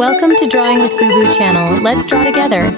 Welcome to Drawing with Boo Boo channel. Let's draw together.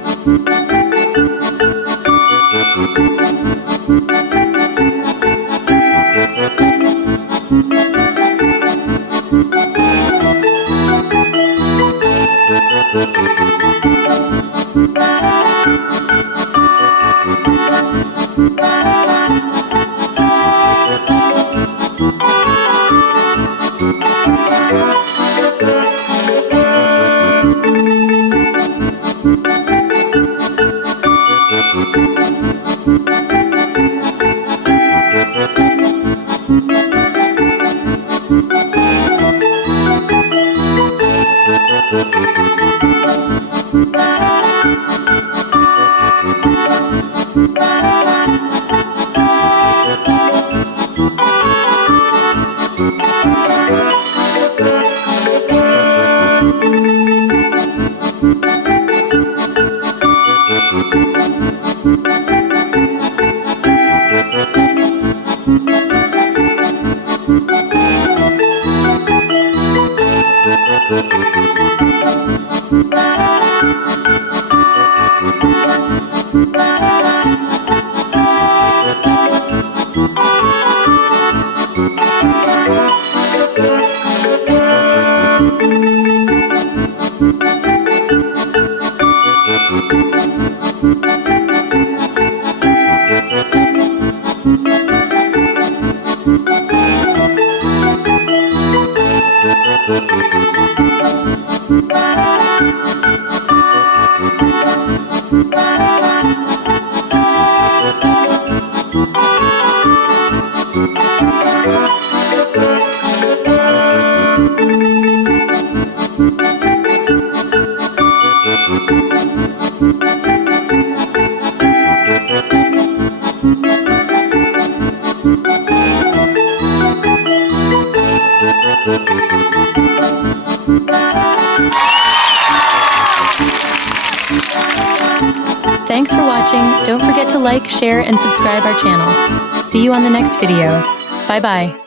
Thanks for watching. Don't forget to like, share, and subscribe our channel. See you on the next video. Bye-bye.